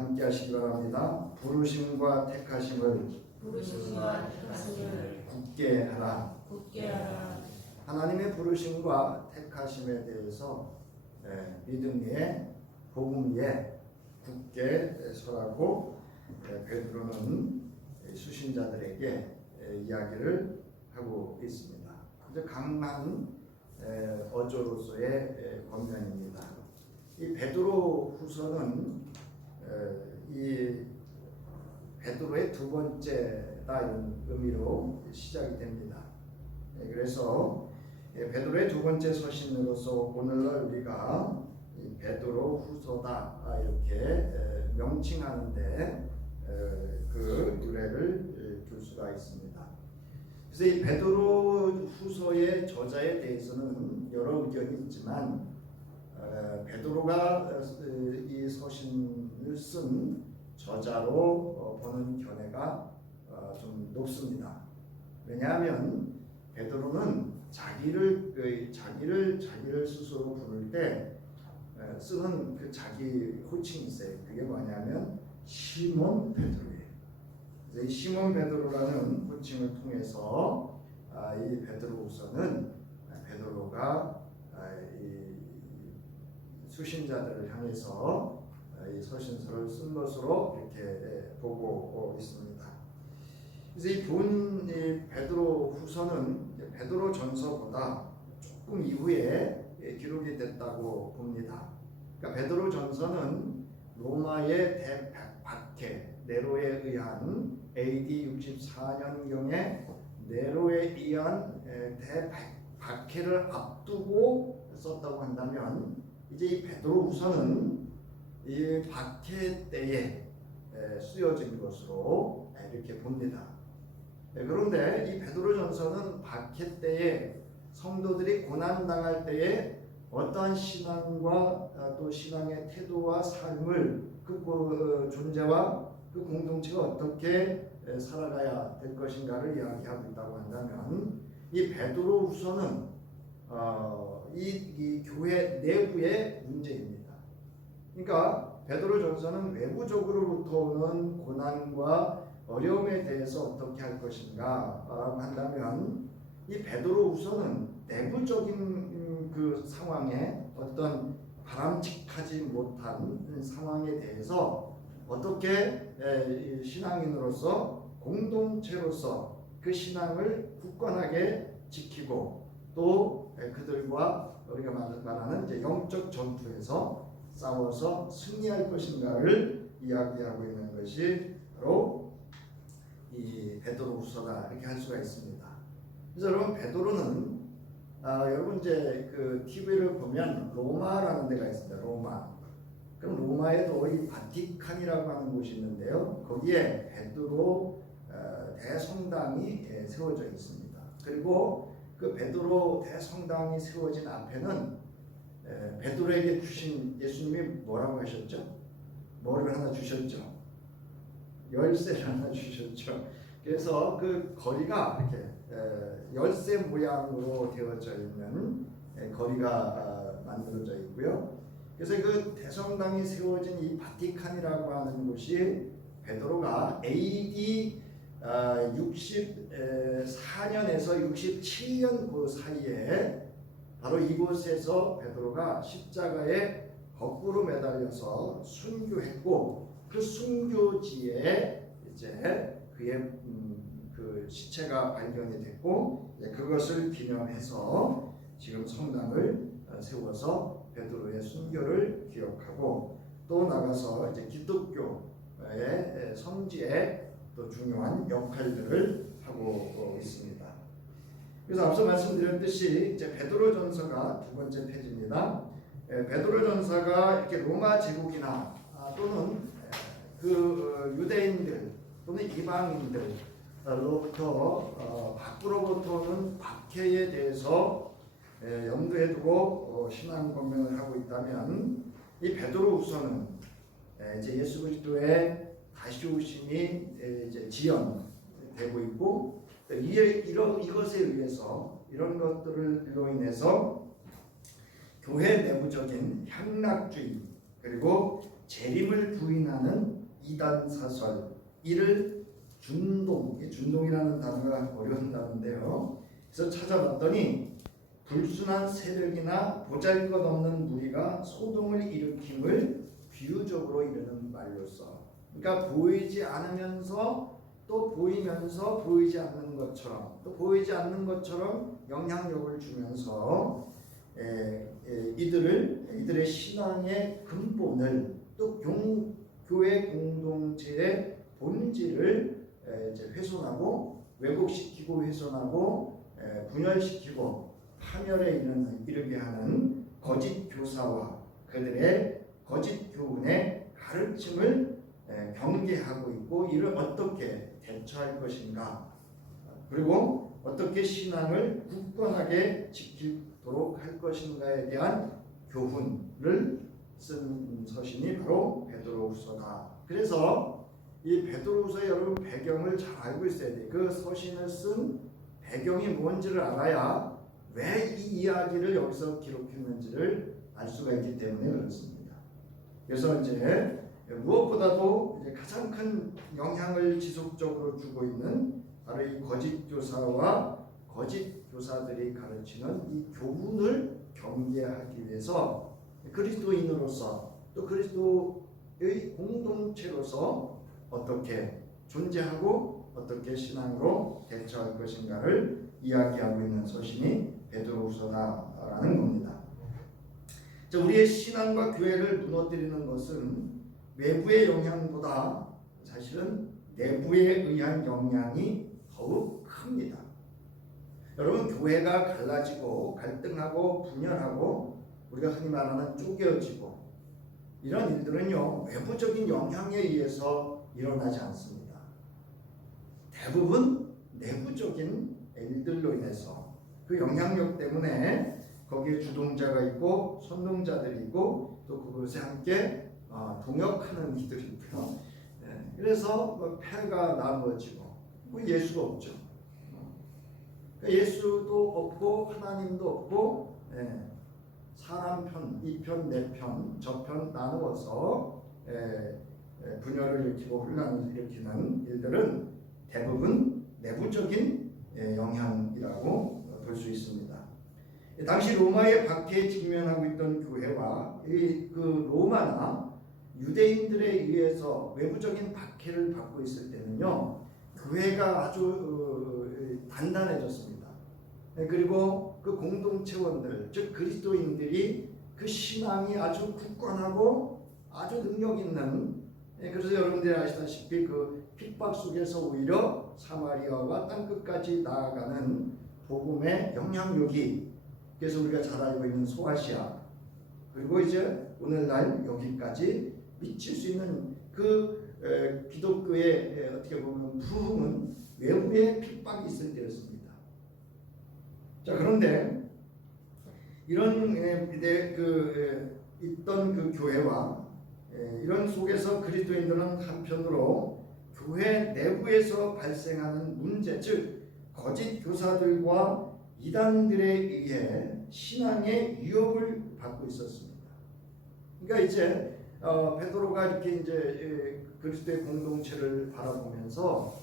함께 하시기 바랍니다. 부르심과 택하심을 굳게 하라. 하나님의 부르심과 택하심에 대해서 믿음 위에 복음 위에 굳게 서라고 베드로는 수신자들에게 이야기를 하고 있습니다. 아주 강한 어조로서의 권면입니다. 이 베드로 후서는 이 베드로의 두 번째다 이런 의미로 시작이 됩니다. 그래서 베드로의 두 번째 서신으로서 오늘날 우리가 이 베드로 후서다 이렇게 명칭하는데 그 유래를 줄 수가 있습니다. 그래서 이 베드로 후서의 저자에 대해서는 여러 의견이 있지만 베드로가 이 서신을 쓴 저자로 보는 견해가 좀 높습니다. 왜냐하면 베드로는 자기를 스스로 부를 때 쓰는 그 자기 호칭이 있어요. 그게 뭐냐면 시몬 베드로예요. 그래서 이 시몬 베드로라는 호칭을 통해서 이 베드로후서는 베드로가 이 수신자들을 향해서 이 서신서를 쓴 것으로 이렇게 보고 있습니다. 그래서 이 베드로후서는 베드로 전서보다 조금 이후에 기록이 됐다고 봅니다. 그러니까 베드로 전서는 로마의 대박해 네로에 의한 AD 64년경에 네로에 의한 대박해를 앞두고 썼다고 한다면 이제 이 베드로후서는 이 박해 때에 쓰여진 것으로 이렇게 봅니다. 그런데 이 베드로전서는 박해 때에 성도들이 고난당할 때에 어떠한 신앙과 또 신앙의 태도와 삶을 그 존재와 그 공동체가 어떻게 살아가야 될 것인가를 이야기하고 있다고 한다면 이 베드로후서는 이 교회 내부의 문제입니다. 그러니까 베드로전서는 외부적으로부터 오는 고난과 어려움에 대해서 어떻게 할 것인가 한다면 이 베드로후서는 내부적인 그 상황에 어떤 바람직하지 못한 상황에 대해서 어떻게 신앙인으로서 공동체로서 그 신앙을 굳건하게 지키고 또 그들과 우리가 말하는 이제 영적 전투에서 싸워서 승리할 것인가를 이야기하고 있는 것이 바로 이 베드로후서다 이렇게 할 수가 있습니다. 그래서 여러분 베드로는 여러분 이제 그 TV를 보면 로마라는 데가 있습니다. 로마. 그럼 로마에도 이 바티칸이라고 하는 곳이 있는데요. 거기에 베드로 대성당이 세워져 있습니다. 그리고 그 베드로 대성당이 세워진 앞에는 베드로에게 주신 예수님이 뭐라고 하셨죠? 뭐를 하나 주셨죠? 열쇠를 하나 주셨죠. 그래서 그 거리가 이렇게 열쇠 모양으로 되어져 있는 거리가 만들어져 있고요. 그래서 그 대성당이 세워진 이 바티칸이라고 하는 곳이 베드로가 AD 64년에서 67년 그 사이에 바로 이곳에서 베드로가 십자가에 거꾸로 매달려서 순교했고 그 순교지에 이제 그의 그 시체가 발견이 됐고 그것을 기념해서 지금 성당을 세워서 베드로의 순교를 기억하고 또 나가서 이제 기독교의 성지에 또 중요한 역할들을 하고 있습니다. 그래서 앞서 말씀드렸듯이 이제 베드로전서가 두 번째 페이지입니다. 베드로전서가 이렇게 로마 제국이나 또는 그 유대인들 또는 이방인들로부터 밖으로부터는 박해에 대해서 염두에 두고 신앙 권면을 하고 있다면 이 베드로후서는 이제 예수 그리스도의 다시 오심이 이제 지연되고 있고 이것에 의해서 이런 것들로 인해서 교회 내부적인 향락주의 그리고 재림을 부인하는 이단 사설, 이를 준동이라는 단어가 어려운 단어인데요. 그래서 찾아봤더니 불순한 세력이나 보잘것없는 무리가 소동을 일으킴을 비유적으로 이르는 말로써, 그러니까 보이지 않으면서 또 보이면서 보이지 않는 것처럼, 또 보이지 않는 것처럼 영향력을 주면서 이들의 신앙의 근본을, 또 교회 공동체의 본질을 이제 훼손하고 왜곡시키고 훼손하고 분열시키고 파멸에 이르게 하는 거짓 교사와 그들의 거짓 교훈의 가르침을 경계하고 있고, 이를 어떻게 대처할 것인가, 그리고 어떻게 신앙을 굳건하게 지키도록 할 것인가에 대한 교훈을 쓴 서신이 바로 베드로후서다. 그래서 이 베드로후서의 여러분 배경을 잘 알고 있어야 돼. 그 서신을 쓴 배경이 뭔지를 알아야 왜 이 이야기를 여기서 기록했는지를 알 수가 있기 때문에 그렇습니다. 그래서 이제 무엇보다도 이제 가장 큰 영향을 지속적으로 주고 있는 바로 이 거짓 교사와 거짓 교사들이 가르치는 이 교훈을 경계하기 위해서 그리스도인으로서, 또 그리스도의 공동체로서 어떻게 존재하고 어떻게 신앙으로 대처할 것인가를 이야기하고 있는 서신이 베드로후서다라는 겁니다. 우리의 신앙과 교회를 무너뜨리는 것은 외부의 영향보다 사실은 내부에 의한 영향이 더욱 큽니다. 여러분, 교회가 갈라지고 갈등하고 분열하고 우리가 흔히 말하는 쪼개어지고 이런 일들은요, 외부적인 영향에 의해서 일어나지 않습니다. 대부분 내부적인 일들로 인해서, 그 영향력 때문에 거기에 주동자가 있고 선동자들이 있고 또 그것에 함께 동역하는 이들이 있고요. 그래서 패가 나누어지고 예수가 없죠. 예수도 없고 하나님도 없고 사람 편, 이 편, 내 편, 저 편 나누어서 분열을 일으키고 혼란을 일으키는 일들은 대부분 내부적인 영향이라고 볼 수 있습니다. 당시 로마의 박해에 직면하고 있던 교회와 그 로마나 유대인들에 의해서 외부적인 박해를 받고 있을 때는요, 교회가 아주 단단해졌습니다. 그리고 그 공동체원들, 즉 그리스도인들이 그 신앙이 아주 굳건하고 아주 능력 있는, 그래서 여러분들이 아시다시피 그 핍박 속에서 오히려 사마리아와 땅끝까지 나아가는 복음의 영향력이, 그래서 우리가 잘 알고 있는 소아시아, 그리고 이제 오늘날 여기까지 미칠 수 있는 그 기독교의 어떻게 보면 부흥은 외부의 핍박이 있을 때였습니다. 자, 그런데 이런 있던 그 교회와 이런 속에서 그리스도인들은 한편으로 교회 내부에서 발생하는 문제, 즉 거짓 교사들과 이단들에 의해 신앙의 위협을 받고 있었습니다. 그러니까 이제 베드로가 이렇게 이제 그리스도의 공동체를 바라보면서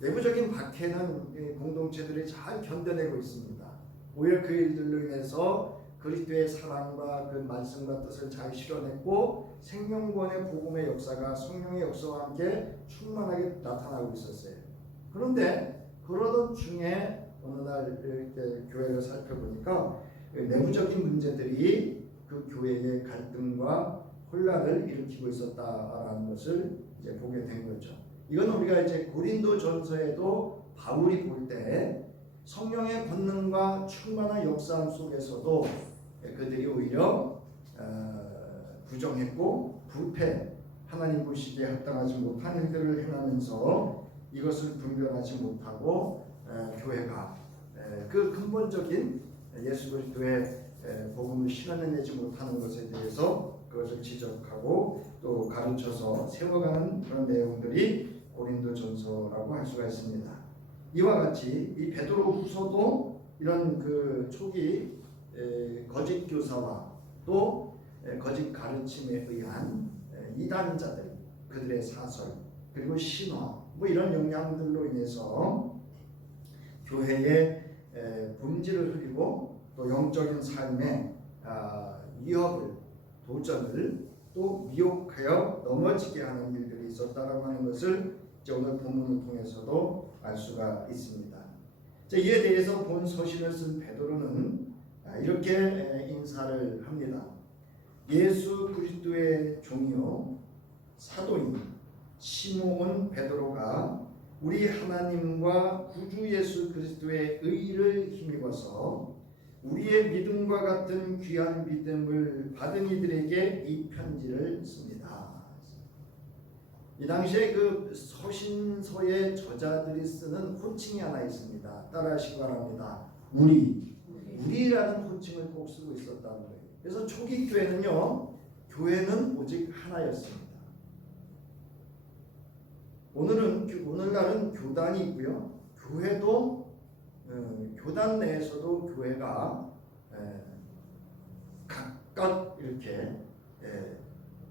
내부적인 박해는 공동체들이 잘 견뎌내고 있습니다. 오히려 그 일들로 인해서 그리스도의 사랑과 그 말씀과 뜻을 잘 실현했고 생명권의 복음의 역사가 성령의 역사와 함께 충만하게 나타나고 있었어요. 그런데 그러던 중에 어느 날 이렇게 교회를 살펴보니까 내부적인 문제들이 그 교회의 갈등과 혼란을 일으키고 있었다라는 것을 이제 보게 된 거죠. 이건 우리가 이제 고린도전서에도 바울이 볼 때 성령의 권능과 충만한 역사함 속에서도 그들이 오히려 부정했고 불패, 하나님 보시기에 합당하지 못한 일들을 행하면서 이것을 분별하지 못하고 교회가 그 근본적인 예수 그리스도의 복음을 실현해내지 못하는 것에 대해서 그것을 지적하고 또 가르쳐서 세워가는 그런 내용들이 고린도전서라고 할 수가 있습니다. 이와 같이 이 베드로후서도 이런 그 초기 거짓 교사와 또 거짓 가르침에 의한 이단자들, 그들의 사설, 그리고 신화 뭐 이런 영향들로 인해서 교회의 본질을 흐리고 또 영적인 삶의 위협을, 도전을 또 미혹하여 넘어지게 하는 일들이 있었다라고 하는 것을 이제 오늘 본문을 통해서도 알 수가 있습니다. 이에 대해서 본 서신을 쓴 베드로는 이렇게 인사를 합니다. 예수 그리스도의 종이요 사도인 시몬 베드로가 우리 하나님과 구주 예수 그리스도의 의를 힘입어서 우리의 믿음과 같은 귀한 믿음을 받은 이들에게 이 편지를 씁니다. 이 당시에 그 서신서의 저자들이 쓰는 호칭이 하나 있습니다. 따라하시기 바랍니다. 우리라는 호칭을 꼭 쓰고 있었다는 거예요. 그래서 초기 교회는요, 교회는 오직 하나였습니다. 오늘날은 교단이 있고요, 교회도 교단 내에서도 교회가 각각 이렇게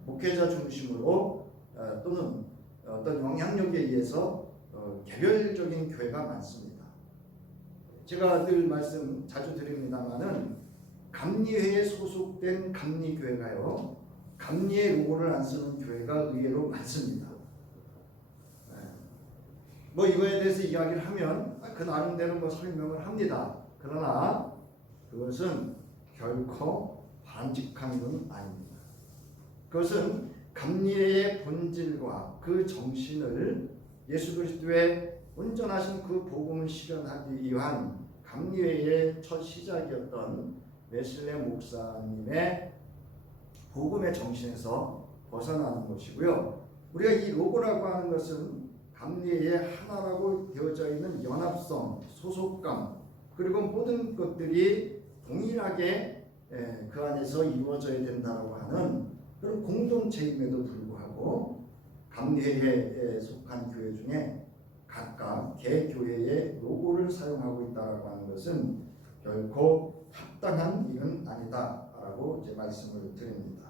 목회자 중심으로 또는 어떤 영향력에 의해서 개별적인 교회가 많습니다. 제가 늘 말씀 자주 드립니다만은 감리회에 소속된 감리교회가요, 감리의 로고를 안 쓰는 교회가 의외로 많습니다. 뭐 이거에 대해서 이야기를 하면 그 나름대로 뭐 설명을 합니다. 그러나 그것은 결코 바람직한 건 아닙니다. 그것은 감리회의 본질과 그 정신을 예수 그리스도의 온전하신 그 복음을 실현하기 위한 감리회의 첫 시작이었던 웨슬레 목사님의 복음의 정신에서 벗어나는 것이고요. 우리가 이 로고라고 하는 것은 감리회의 하나라고 되어져 있는 연합성, 소속감, 그리고 모든 것들이 동일하게 그 안에서 이루어져야 된다고 하는 그런 공동체임에도 불구하고 감리회에 속한 교회 중에 각각 개교회의 로고를 사용하고 있다고 하는 것은 결코 합당한 일은 아니다라고 이제 말씀을 드립니다.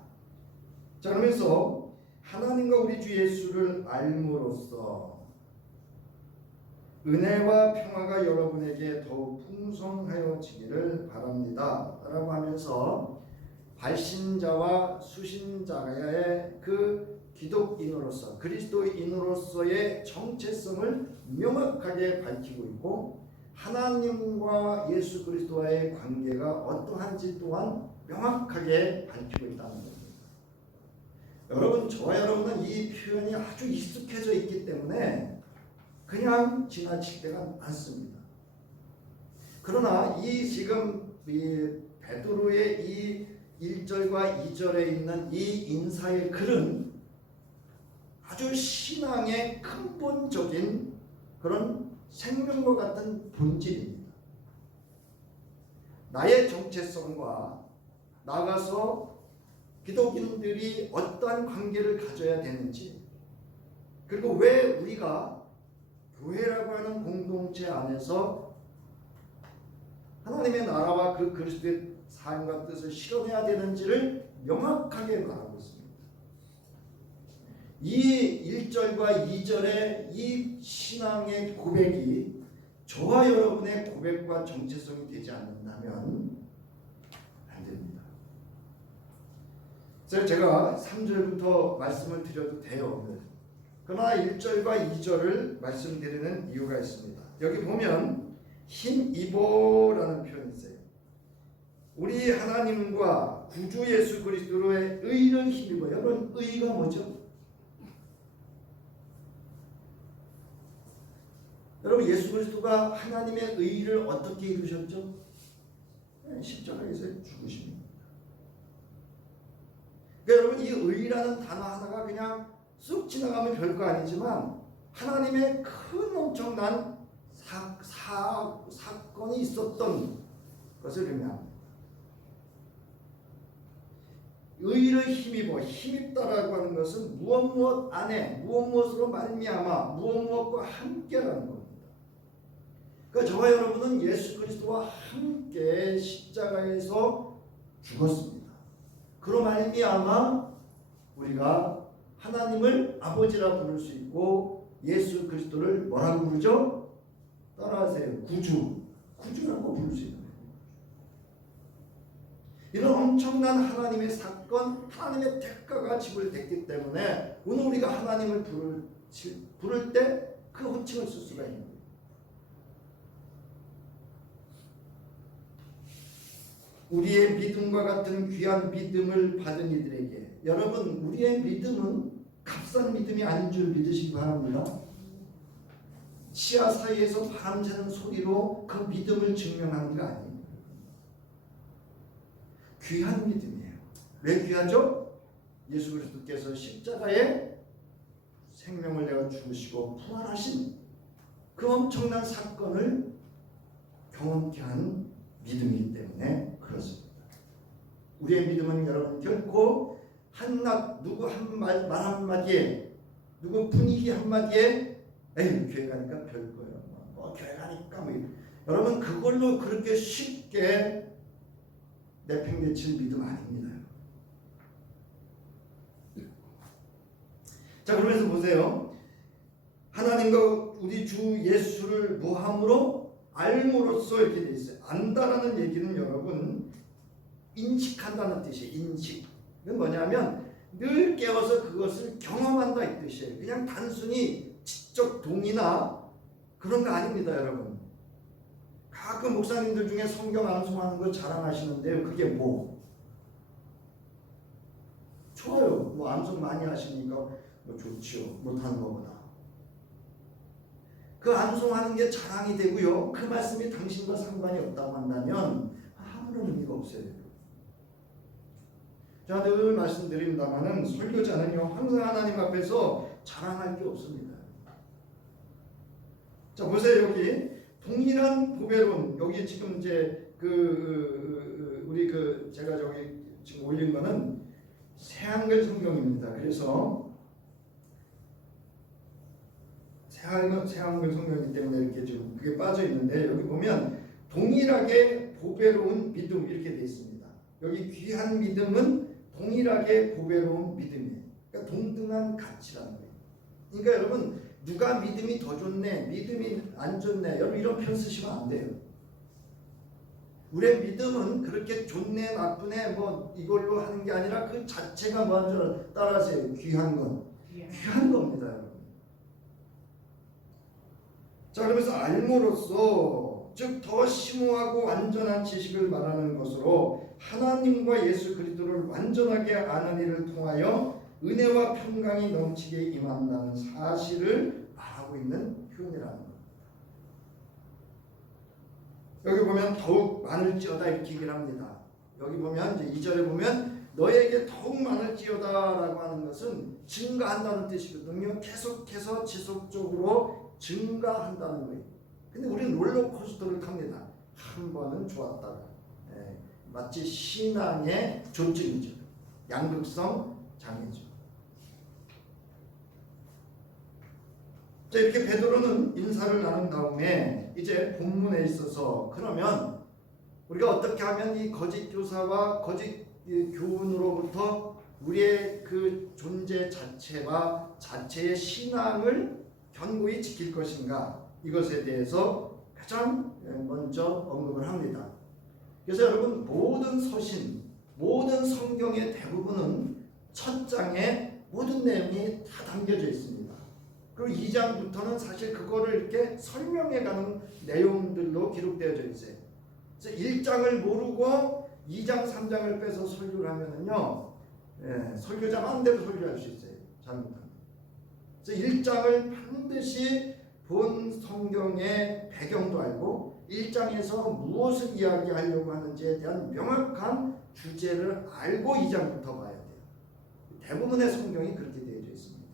자, 그러면서 하나님과 우리 주 예수를 알므로써 은혜와 평화가 여러분에게 더욱 풍성하여지기를 바랍니다 라고 하면서 발신자와 수신자의 그 기독인으로서 그리스도인으로서의 정체성을 명확하게 밝히고 있고 하나님과 예수 그리스도와의 관계가 어떠한지 또한 명확하게 밝히고 있다는 겁니다. 여러분, 저와 여러분은 이 표현이 아주 익숙해져 있기 때문에 그냥 지나칠 때가 많습니다. 그러나 이 지금 이 베드로의 이 1절과 2절에 있는 이 인사의 글은 아주 신앙의 근본적인 그런 생명과 같은 본질입니다. 나의 정체성과 나아가서 기독인들이 어떠한 관계를 가져야 되는지, 그리고 왜 우리가 교회라고 하는 공동체 안에서 하나님의 나라와 그 그리스도의 삶과 뜻을 실현해야 되는지를 명확하게 말하고 있습니다. 이 1절과 2절의 이 신앙의 고백이 저와 여러분의 고백과 정체성이 되지 않는다면 안 됩니다. 그래서 제가 3절부터 말씀을 드려도 돼요. 그러나 1절과 2절을 말씀드리는 이유가 있습니다. 여기 보면 힘입어라는 표현이 있어요. 우리 하나님과 구주 예수 그리스도의 의를 힘입어. 여러분, 의가 뭐죠? 여러분, 예수 그리스도가 하나님의 의를 어떻게 이루셨죠? 십자가에서 죽으십니다. 그러니까 여러분, 이 의라는 단어 하나가 그냥 쑥 지나가면 별거 아니지만 하나님의 큰 엄청난 사건이 있었던 것을 의미합니다. 의를 힘입어, 힘입다라고 하는 것은 무엇 안에 무엇으로 말미암아 무엇과 함께라는 겁니다. 그러니까 저와 여러분은 예수 그리스도와 함께 십자가에서 죽었습니다. 그로 말미암아 우리가 하나님을 아버지라 부를 수 있고 예수 그리스도를 뭐라고 부르죠? 따라하세요. 구주라고 부를 수 있는 거예요. 이런 엄청난 하나님의 사건, 하나님의 대가가 지불됐기 때문에 오늘 우리가 하나님을 부를 때 그 호칭을 쓸 수가 있는 거예요. 우리의 믿음과 같은 귀한 믿음을 받은 이들에게, 여러분, 우리의 믿음은 값싼 믿음이 아닌 줄 믿으시기 바랍니다. 치아 사이에서 바람 새는 소리로 그 믿음을 증명하는 거 아니에요. 귀한 믿음이에요. 왜 귀하죠? 예수 그리스도께서 십자가에 생명을 내어 주시고 부활하신 그 엄청난 사건을 경험케 한 믿음이기 때문에 그렇습니다. 우리의 믿음은 여러분 결코 한낱 누구 말 한마디에, 누구 분위기 한마디에 에이 교회 가니까 별거예요. 교회 가니까 여러분 그걸로 그렇게 쉽게 내팽개칠 믿음 아닙니다. 자, 그러면서 보세요. 하나님과 우리 주 예수를 무함으로 알므로써 이렇게 돼 있어요. 안다라는 얘기는 여러분 인식한다는 뜻이에요. 인식. 이건 뭐냐면 늘 깨워서 그것을 경험한다 이 뜻이에요. 그냥 단순히 지적 동의나 그런 거 아닙니다, 여러분. 가끔 목사님들 중에 성경 암송하는 거 자랑하시는데요. 그게 좋아요. 암송 많이 하시니까 좋지요. 못하는 것보다. 그 암송하는 게 자랑이 되고요. 그 말씀이 당신과 상관이 없다고 한다면 아무런 의미가 없어요. 제가 늘 말씀드립니다만은 설교자는요 항상 하나님 앞에서 자랑할 게 없습니다. 자, 보세요. 여기 동일한 보배론, 여기 지금 이제 우리 제가 저기 지금 올린 거는 새한글 성경입니다. 그래서 새한글 성경이기 때문에 이렇게 좀 그게 빠져 있는데, 여기 보면 동일하게 보배로운 믿음 이렇게 돼 있습니다. 여기 귀한 믿음은 동일하게 보배로운 믿음이에요. 그러니까 동등한 가치라는 거예요. 그러니까 여러분 누가 믿음이 더 좋네, 믿음이 안 좋네, 여러분 이런 표현 쓰시면 안 돼요. 우리의 믿음은 그렇게 좋네 나쁘네 이걸로 하는 게 아니라 그 자체가 먼저 따라하세요. 귀한 겁니다, 여러분. 자, 그러면서 알므로써, 즉 더 심오하고 완전한 지식을 말하는 것으로 하나님과 예수 그리스도를 완전하게 아는 일을 통하여 은혜와 평강이 넘치게 임한다는 사실을 말하고 있는 표현이라는 겁니다. 여기 보면 더욱 많을지어다 이렇게 얘기를 합니다. 여기 보면 이제 2절에 보면 너에게 더욱 많을지어다라고 하는 것은 증가한다는 뜻이거든요. 계속해서 지속적으로 증가한다는 거예요. 근데 우리는 롤러코스터를 탑니다. 한 번은 좋았다가 마치 신앙의 조증이죠. 양극성 장애죠. 자, 이렇게 베드로는 인사를 나눈 다음에 이제 본문에 있어서 그러면 우리가 어떻게 하면 이 거짓 교사와 거짓 교훈으로부터 우리의 그 존재 자체와 자체의 신앙을 견고히 지킬 것인가, 이것에 대해서 가장 먼저 언급을 합니다. 그래서 여러분 모든 서신, 모든 성경의 대부분은 첫 장에 모든 내용이 다 담겨져 있습니다. 그리고 2장부터는 사실 그거를 이렇게 설명해가는 내용들로 기록되어져 있어요. 그래서 1장을 모르고 2장, 3장을 빼서 설교를 하면은요, 설교자 마음대로 설교할 수 있어요. 잘못하면. 그래서 1장을 반드시 본 성경의 배경도 알고 1장에서 무엇을 이야기하려고 하는지에 대한 명확한 주제를 알고 2장부터 봐야 돼요. 대부분의 성경이 그렇게 되어져 있습니다.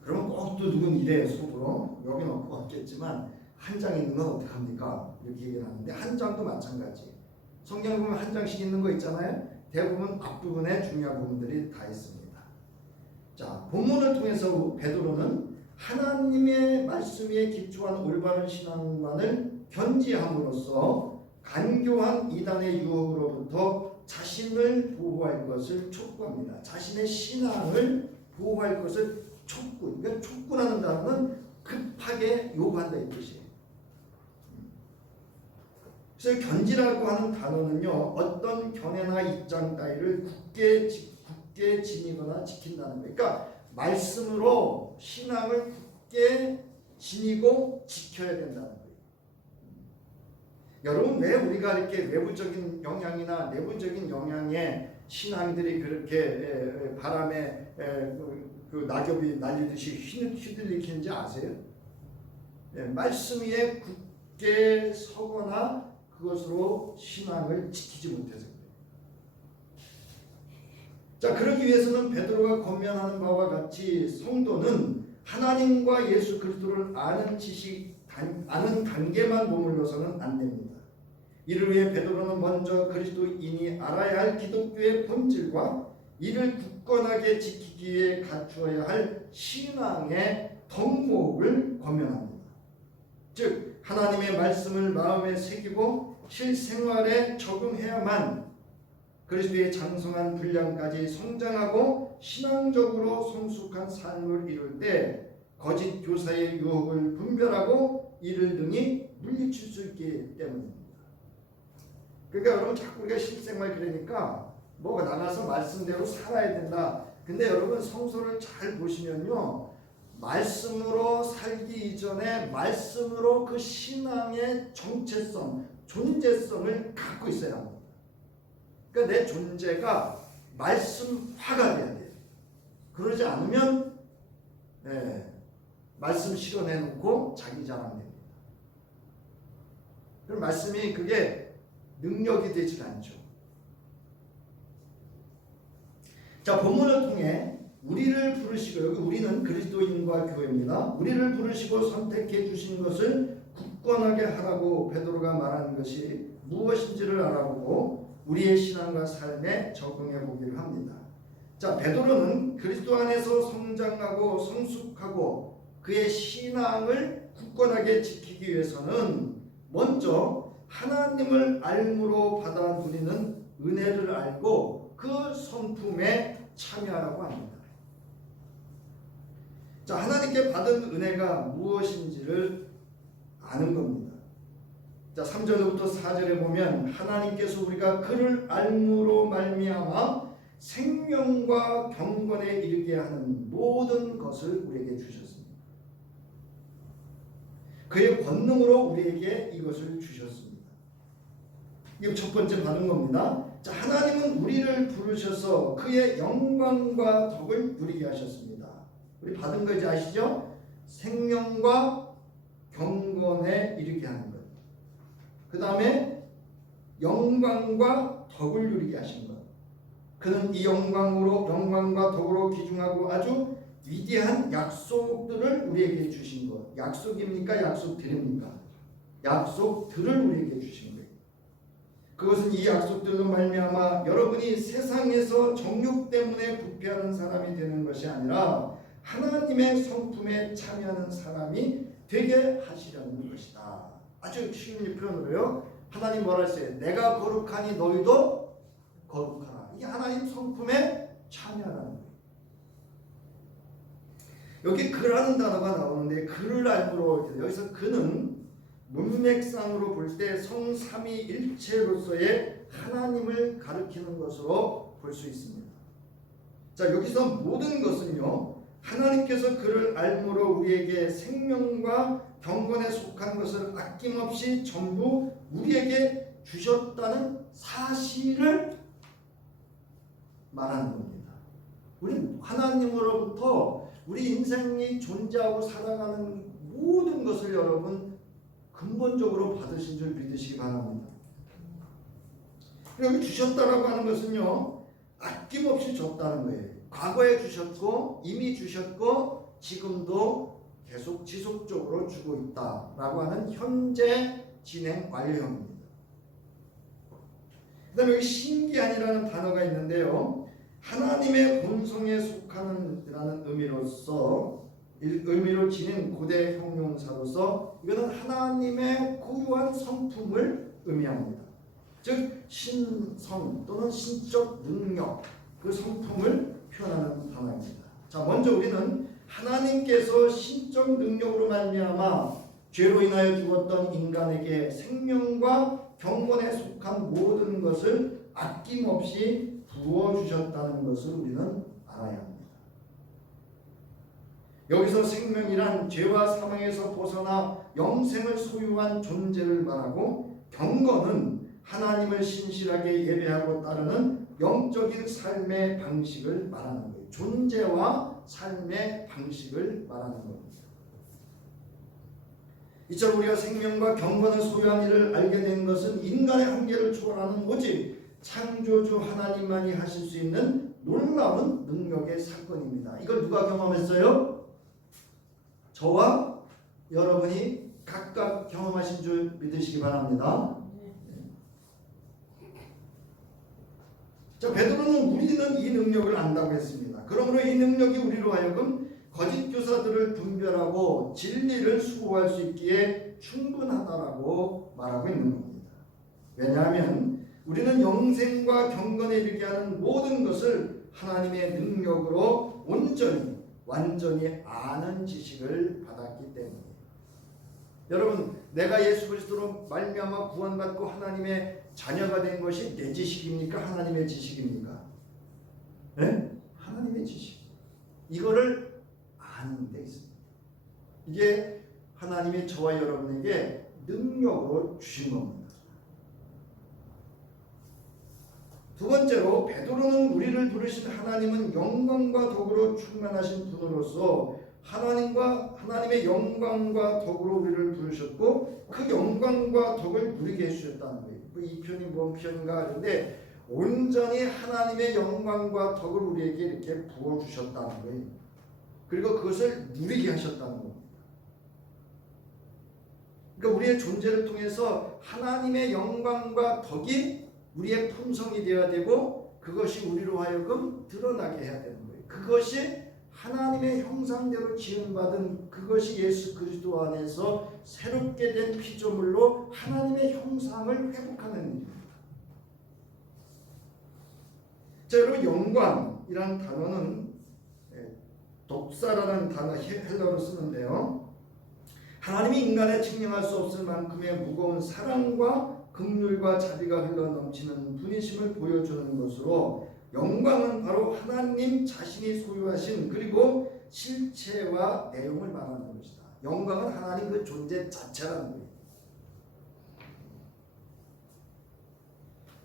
그러면 꼭 또 누군 이래요, 속으로. 여기는 없겠지만 한 장 있는 건 어떡합니까? 이렇게 얘기를 하는데 한 장도 마찬가지. 성경에 보면 한 장씩 있는 거 있잖아요. 대부분 앞부분에 중요한 부분들이 다 있습니다. 자, 본문을 통해서 베드로는 하나님의 말씀에 기초한 올바른 신앙관을 견지함으로써 간교한 이단의 유혹으로부터 자신을 보호할 것을 촉구합니다. 자신의 신앙을 보호할 것을 촉구. 그러니까 촉구라는 단어는 급하게 요구한다 이 뜻이에요. 그래서 견지라고 하는 단어는요, 어떤 견해나 입장 따위를 굳게 지니거나 지킨다는 거예요. 그러니까 말씀으로 신앙을 굳게 지니고 지켜야 된다는 거예요. 여러분, 왜 우리가 이렇게 외부적인 영향이나 내부적인 영향에 신앙들이 그렇게 바람에 그 낙엽이 날리듯이 휘둘리는지 아세요? 말씀 위에 굳게 서거나 그것으로 신앙을 지키지 못해서 그래요. 자, 그러기 위해서는 베드로가 권면하는 바와 같이 성도는 하나님과 예수 그리스도를 아는 단계만 머물러서는 안 됩니다. 이를 위해 베드로는 먼저 그리스도인이 알아야 할 기독교의 본질과 이를 굳건하게 지키기 위해 갖추어야 할 신앙의 덕목을 권면합니다. 즉 하나님의 말씀을 마음에 새기고 실생활에 적용해야만 그리스도의 장성한 분량까지 성장하고 신앙적으로 성숙한 삶을 이룰 때 거짓 교사의 유혹을 분별하고 이를 능히 물리칠 수 있기 때문입니다. 그러니까 여러분, 자꾸 우리가 실생활 그러니까 뭐가 나가서 말씀대로 살아야 된다. 근데 여러분, 성서를 잘 보시면요, 말씀으로 살기 이전에 말씀으로 그 신앙의 정체성, 존재성을 갖고 있어야 합니다. 그러니까 내 존재가 말씀화가 돼야 돼요. 그러지 않으면 말씀 실현해놓고 자기 자랑됩니다. 그럼 말씀이 그게 능력이 되질 않죠. 자, 본문을 통해 우리를 부르시고, 여기 우리는 그리스도인과 교회입니다. 우리를 부르시고 선택해 주신 것을 굳건하게 하라고 베드로가 말하는 것이 무엇인지를 알아보고 우리의 신앙과 삶에 적응해 보기를 합니다. 자, 베드로는 그리스도 안에서 성장하고 성숙하고 그의 신앙을 굳건하게 지키기 위해서는 먼저 하나님을 알므로 받아 누리는 은혜를 알고 그 성품에 참여하라고 합니다. 자, 하나님께 받은 은혜가 무엇인지를 아는 겁니다. 자, 3절부터 4절에 보면 하나님께서 우리가 그를 알므로 말미암아 생명과 경건에 이르게 하는 모든 것을 우리에게 주셨습니다. 그의 권능으로 우리에게 이것을 주셨습니다. 이게 첫 번째 받은 겁니다. 자, 하나님은 우리를 부르셔서 그의 영광과 덕을 누리게 하셨습니다. 우리 받은 거 이제 아시죠? 생명과 경건에 이르게 하는 것. 그 다음에 영광과 덕을 누리게 하신 것. 그는 이 영광과 덕으로 기중하고 아주 위대한 약속들을 우리에게 주신 것. 약속입니까? 약속드립니까? 약속들을 우리에게 주신 거예요. 그것은 이 약속들로 말미암아 여러분이 세상에서 정욕 때문에 부패하는 사람이 되는 것이 아니라 하나님의 성품에 참여하는 사람이 되게 하시려는 것이다. 아주 쉬운 표현으로요. 하나님 뭐라 했어요? 내가 거룩하니 너희도 거룩하라. 이게 하나님 성품에 참여하라는 거예요. 여기 그라는 단어가 나오는데 그를 알므로, 여기서 그는 문맥상으로 볼 때 성삼위일체로서의 하나님을 가리키는 것으로 볼 수 있습니다. 자, 여기서 모든 것은요, 하나님께서 그를 알므로 우리에게 생명과 경건에 속한 것을 아낌없이 전부 우리에게 주셨다는 사실을 말하는 겁니다. 우리는 하나님으로부터 우리 인생이 존재하고 살아가는 모든 것을 여러분 근본적으로 받으신 줄 믿으시기 바랍니다. 여기 주셨다라고 하는 것은요, 아낌없이 줬다는 거예요. 과거에 주셨고 이미 주셨고 지금도 계속 지속적으로 주고 있다라고 하는 현재 진행 완료형입니다. 그 다음에 여기 신기한이라는 단어가 있는데요, 하나님의 본성에 속하는 라는 의미로 지닌 고대 형용사로서 이거는 하나님의 고유한 성품을 의미합니다. 즉 신성 또는 신적 능력, 그 성품을 표현하는 단어입니다. 자, 먼저 우리는 하나님께서 신적 능력으로 말미암아 죄로 인하여 죽었던 인간에게 생명과 경건에 속한 모든 것을 아낌없이 부어주셨다는 것을 우리는 알아야 합니다. 여기서 생명이란 죄와 사망에서 벗어나 영생을 소유한 존재를 말하고, 경건은 하나님을 신실하게 예배하고 따르는 영적인 삶의 방식을 말하는 거예요. 존재와 삶의 방식을 말하는 겁니다. 이처럼 우리가 생명과 경건을 소유한 이를 알게 된 것은 인간의 한계를 초월하는 오직 창조주 하나님만이 하실 수 있는 놀라운 능력의 사건입니다. 이걸 누가 경험했어요? 저와 여러분이 각각 경험하신 줄 믿으시기 바랍니다. 자, 베드로는 우리는 이 능력을 안다고 했습니다. 그러므로 이 능력이 우리로 하여금 거짓 교사들을 분별하고 진리를 수호할 수 있기에 충분하다라고 말하고 있는 겁니다. 왜냐하면 우리는 영생과 경건에 이르게 하는 모든 것을 하나님의 능력으로 온전히 완전히 아는 지식을 받았기 때문이에요. 여러분, 내가 예수 그리스도로 말미암아 구원받고 하나님의 자녀가 된 것이 내 지식입니까? 하나님의 지식입니까? 네? 하나님의 지식. 이거를 아는 데 있습니다. 이게 하나님이 저와 여러분에게 능력으로 주신 겁니다. 두 번째로, 베드로는 우리를 부르신 하나님은 영광과 덕으로 충만하신 분으로서 하나님의 영광과 덕으로 우리를 부르셨고, 그 영광과 덕을 누리게 해주셨다는 거예요. 이 표현이 뭔 표현인가 하는데, 온전히 하나님의 영광과 덕을 우리에게 이렇게 부어주셨다는 거예요. 그리고 그것을 누리게 하셨다는 겁니다. 그러니까 우리의 존재를 통해서 하나님의 영광과 덕이 우리의 품성이 되어야 되고, 그것이 우리로 하여금 드러나게 해야 되는 거예요. 그것이 하나님의 형상대로 지음받은, 그것이 예수 그리스도 안에서 새롭게 된 피조물로 하나님의 형상을 회복하는 일입니다. 자, 여러분, 영광이라는 단어는 독사라는 단어 헬라어로 쓰는데요, 하나님이 인간에 측량할 수 없을 만큼의 무거운 사랑과 긍휼과 자비가 흘러넘치는 분이심을 보여주는 것으로, 영광은 바로 하나님 자신이 소유하신 그리고 실체와 내용을 말하는 것이다. 영광은 하나님 그 존재 자체라는 거예요.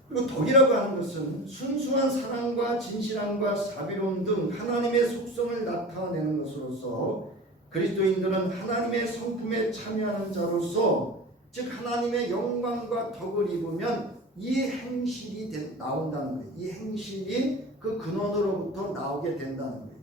그리고 덕이라고 하는 것은 순수한 사랑과 진실함과 자비로움 등 하나님의 속성을 나타내는 것으로서, 그리스도인들은 하나님의 성품에 참여하는 자로서, 즉 하나님의 영광과 덕을 입으면 이 행실이 나온다는 거예요. 이 행실이 그 근원으로부터 나오게 된다는 거예요.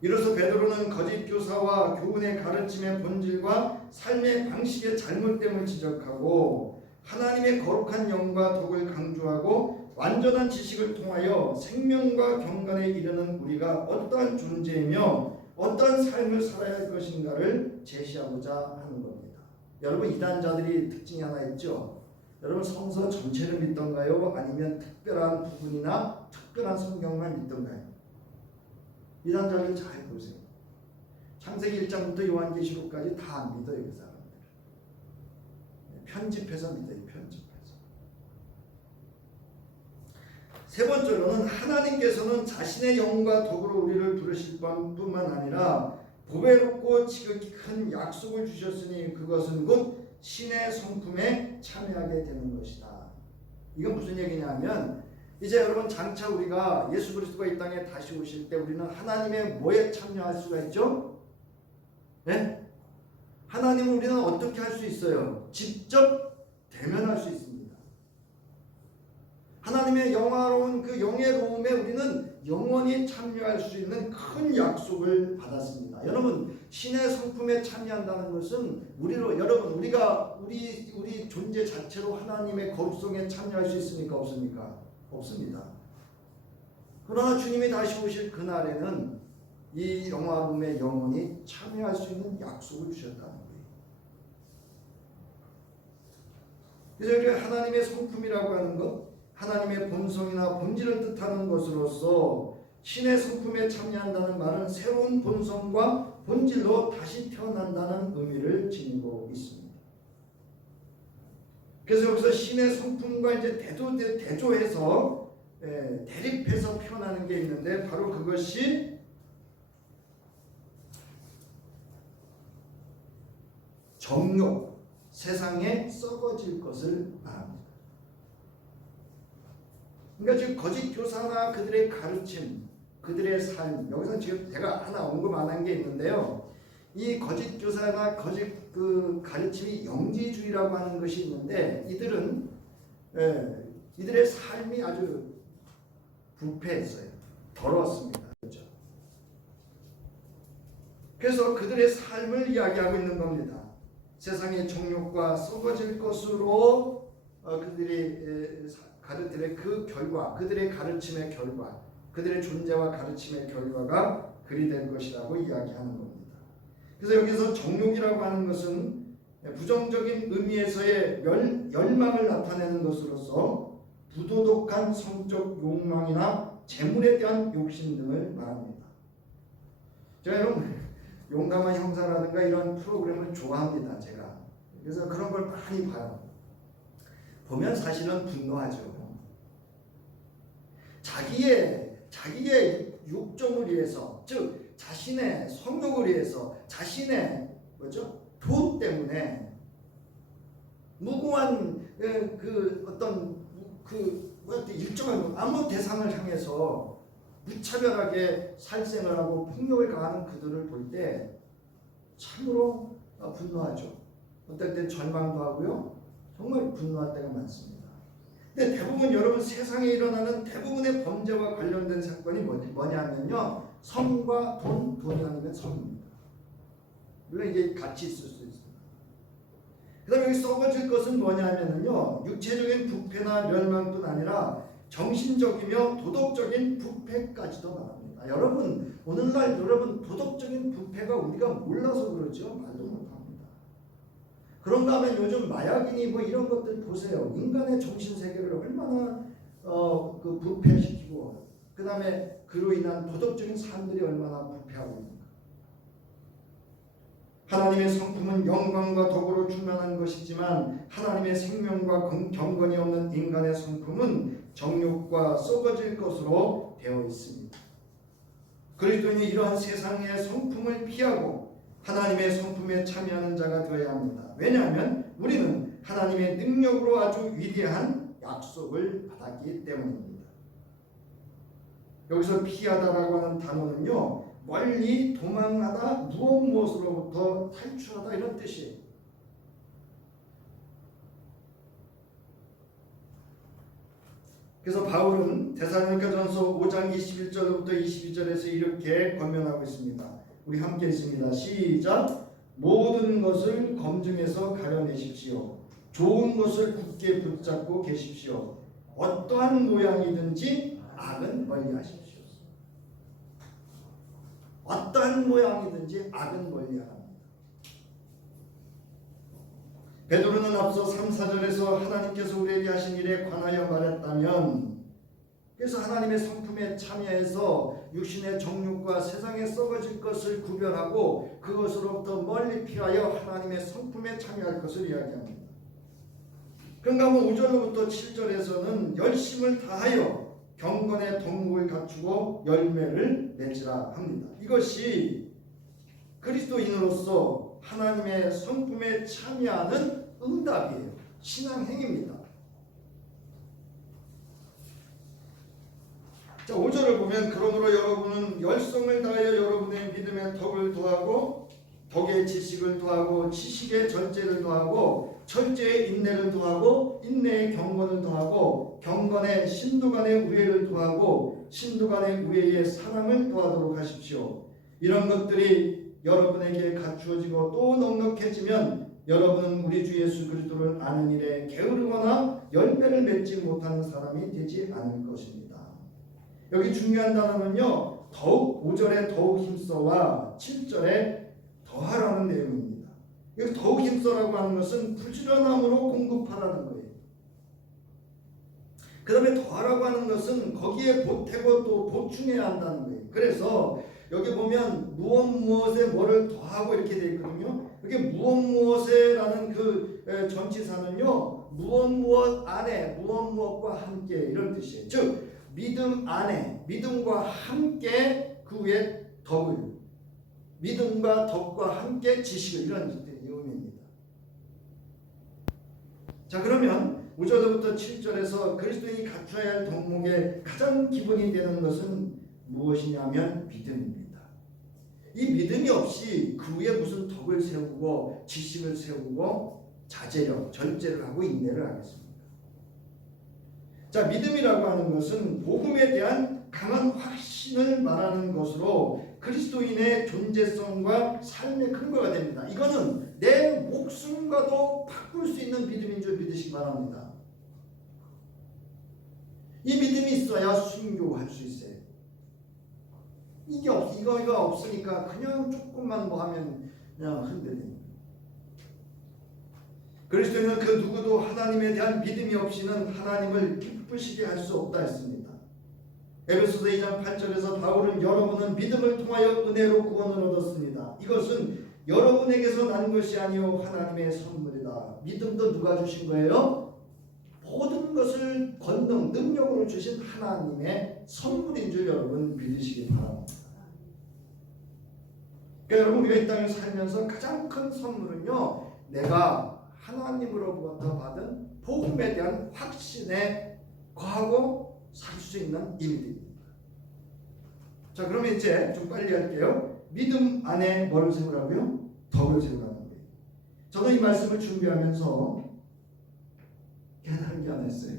이로써 베드로는 거짓 교사와 교훈의 가르침의 본질과 삶의 방식의 잘못됨을 지적하고, 하나님의 거룩한 영과 덕을 강조하고, 완전한 지식을 통하여 생명과 경건에 이르는 우리가 어떠한 존재이며 어떠한 삶을 살아야 할 것인가를 제시하고자 하는 겁니다. 여러분, 이단자들이 특징이 하나 있죠. 여러분, 성서 전체를 믿던가요? 아니면 특별한 부분이나 특별한 성경만 믿던가요? 이단자들 잘 보세요. 창세기 1장부터 요한계시록까지 다 안 믿어요, 그 사람들. 편집해서 믿어요, 편집해서. 세 번째로는, 하나님께서는 자신의 영과 덕으로 우리를 부르실 뿐만 아니라 보배롭고 지극히 큰 약속을 주셨으니 그것은 곧 신의 성품에 참여하게 되는 것이다. 이건 무슨 얘기냐면, 이제 여러분, 장차 우리가 예수 그리스도가 이 땅에 다시 오실 때 우리는 하나님의 뭐에 참여할 수가 있죠? 네? 하나님을 우리는 어떻게 할 수 있어요? 직접 대면할 수 있습니다. 하나님의 영화로운 그 영예로움에 우리는 영원히 참여할 수 있는 큰 약속을 받았습니다. 여러분, 신의 성품에 참여한다는 것은 우리가 우리 존재 자체로 하나님의 거룩성에 참여할 수 있습니까? 없습니까? 없습니다. 그러나 주님이 다시 오실 그날에는 이 영화로움에 영원히 참여할 수 있는 약속을 주셨다는 거예요. 그래서 하나님의 성품이라고 하는 것, 하나님의 본성이나 본질을 뜻하는 것으로서 신의 성품에 참여한다는 말은 새로운 본성과 본질로 다시 태어난다는 의미를 지니고 있습니다. 그래서 여기서 신의 성품과 이제 대조해서 대립해서 표현하는 게 있는데 바로 그것이 정욕, 세상에 썩어질 것을 말합니다. 그러니까 지금 거짓 교사나 그들의 가르침, 그들의 삶, 여기서 지금 제가 하나 언급한 게 있는데요. 이 거짓 교사나 거짓 가르침이 영지주의라고 하는 것이 있는데 이들의 삶이 아주 부패했어요. 더러웠습니다. 그렇죠? 그래서 그들의 삶을 이야기하고 있는 겁니다. 세상의 정욕과 썩어질 것으로 그들이 가르치는 그 결과, 그들의 가르침의 결과, 그들의 존재와 가르침의 결과가 그리 될 것이라고 이야기하는 겁니다. 그래서 여기서 정욕이라고 하는 것은 부정적인 의미에서의 열망을 나타내는 것으로서 부도덕한 성적 욕망이나 재물에 대한 욕심 등을 말합니다. 제가 이런 용감한 형사라든가 이런 프로그램을 좋아합니다. 제가 그래서 그런 걸 많이 봐요. 보면 사실은 분노하죠. 자기의 욕정을 위해서, 즉 자신의 성욕을 위해서, 자신의 돈 때문에 무고한 일정한 아무 대상을 향해서 무차별하게 살생을 하고 폭력을 가하는 그들을 볼 때 참으로 분노하죠. 어떨 때 절망도 하고요. 정말 분노할 때가 많습니다. 근데 대부분 여러분 세상에 일어나는 대부분의 범죄와 관련된 사건이 뭐냐면요. 성과 돈이 아니면 성입니다. 물론 이게 같이 있을 수 있습니다. 그 다음에 여기 썩어질 것은 뭐냐면요. 육체적인 부패나 멸망뿐 아니라 정신적이며 도덕적인 부패까지도 말합니다. 여러분 오늘날 도덕적인 부패가 우리가 몰라서 그러죠. 말도 못합니다. 그런가 하면 요즘 마약이니 이런 것들 보세요. 인간의 정신세계를 얼마나 부패시키고 그 다음에 그로 인한 도덕적인 삶들이 얼마나 부패하고 있는가. 하나님의 성품은 영광과 덕으로 충만한 것이지만 하나님의 생명과 경건이 없는 인간의 성품은 정욕과 썩어질 것으로 되어 있습니다. 그리스도인이 이러한 세상의 성품을 피하고 하나님의 성품에 참여하는 자가 되어야 합니다. 왜냐하면 우리는 하나님의 능력으로 아주 위대한 약속을 받았기 때문입니다. 여기서 피하다라고 하는 단어는요, 멀리 도망하다, 무엇으로부터 탈출하다 이런 뜻이에요. 그래서 바울은 데살로니가전서 5장 21절부터 22절에서 이렇게 권면하고 있습니다. 우리 함께 읽습니다. 시작. 모든 것을 검증해서 가려내십시오. 좋은 것을 굳게 붙잡고 계십시오. 어떠한 모양이든지 악은 멀리하십시오. 어떠한 모양이든지 악은 멀리하랍니다. 베드로는 앞서 3, 4절에서 하나님께서 우리에게 하신 일에 관하여 말했다면, 그래서 하나님의 성품에 참여해서 육신의 정욕과 세상에 썩어질 것을 구별하고 그것으로부터 멀리 피하여 하나님의 성품에 참여할 것을 이야기합니다. 그런가 하면 5절부터 7절에서는 열심을 다하여 경건의 덕목을 갖추고 열매를 맺으라 합니다. 이것이 그리스도인으로서 하나님의 성품에 참여하는 응답이에요. 신앙행위입니다. 자, 5절을 보면 그러므로 여러분은 열성을 다하여 여러분의 믿음의 덕을 더하고 덕의 지식을 더하고 지식의 절제를 더하고 절제의 인내를 더하고 인내의 경건을 더하고 경건의 신도 간의 우애를 더하고 신도 간의 우애의 사랑을 더하도록 하십시오. 이런 것들이 여러분에게 갖추어지고 또 넉넉해지면 여러분은 우리 주 예수 그리스도를 아는 일에 게으르거나 열매를 맺지 못하는 사람이 되지 않을 것입니다. 여기 중요한 단어는요, 더욱 5절에 더욱 힘써와 7절에 더하라는 내용입니다. 여기 더욱 힘써라고 하는 것은 부지런함으로 공급하라는 거예요. 그 다음에 더하라고 하는 것은 거기에 보태고 또 보충해야 한다는 거예요. 그래서 여기 보면 무엇에 뭐를 더하고 이렇게 되어 있거든요. 이게 무엇에라는 그 전치사는요, 무엇 안에 무엇과 함께 이런 뜻이에요. 즉 믿음 안에 믿음과 함께 그 위에 덕을, 믿음과 덕과 함께 지식을, 이런 의미입니다. 자, 그러면 5절부터 7절에서 그리스도인이 갖춰야 할 덕목의 가장 기본이 되는 것은 무엇이냐면 믿음입니다. 이 믿음이 없이 그 위에 무슨 덕을 세우고 지식을 세우고 자제력, 절제를 하고 인내를 하겠습니까? 자, 믿음이라고 하는 것은 복음에 대한 강한 확신을 말하는 것으로 그리스도인의 존재성과 삶의 근거가 됩니다. 이거는 내 목숨과도 바꿀 수 있는 믿음인 줄 믿으시기 바랍니다. 이 믿음이 있어야 순교할 수 있어요. 이거가 없으니까 그냥 조금만 뭐 하면 그냥 흔들립니다. 그리스도인은 그 누구도 하나님에 대한 믿음이 없이는 하나님을 기쁘시게 할 수 없다 했습니다. 에베소서 2장 8절에서 바울은 여러분은 믿음을 통하여 은혜로 구원을 얻었습니다. 이것은 여러분에게서 난 것이 아니요 하나님의 선물이다. 믿음도 누가 주신 거예요? 모든 것을 권능, 능력으로 주신 하나님의 선물인 줄 여러분 믿으시기 바랍니다. 그러니까 여러분, 우리가 이 땅에 살면서 가장 큰 선물은요, 내가 하나님으로부터 받은 복음에 대한 확신에 거하고 살 수 있는 이 믿음입니다. 자, 그러면 이제 좀 빨리 할게요. 믿음 안에 뭐를 세우라고요? 덕을 세우라는 거예요. 저는 이 말씀을 준비하면서 깨달은 게 하나 있어요.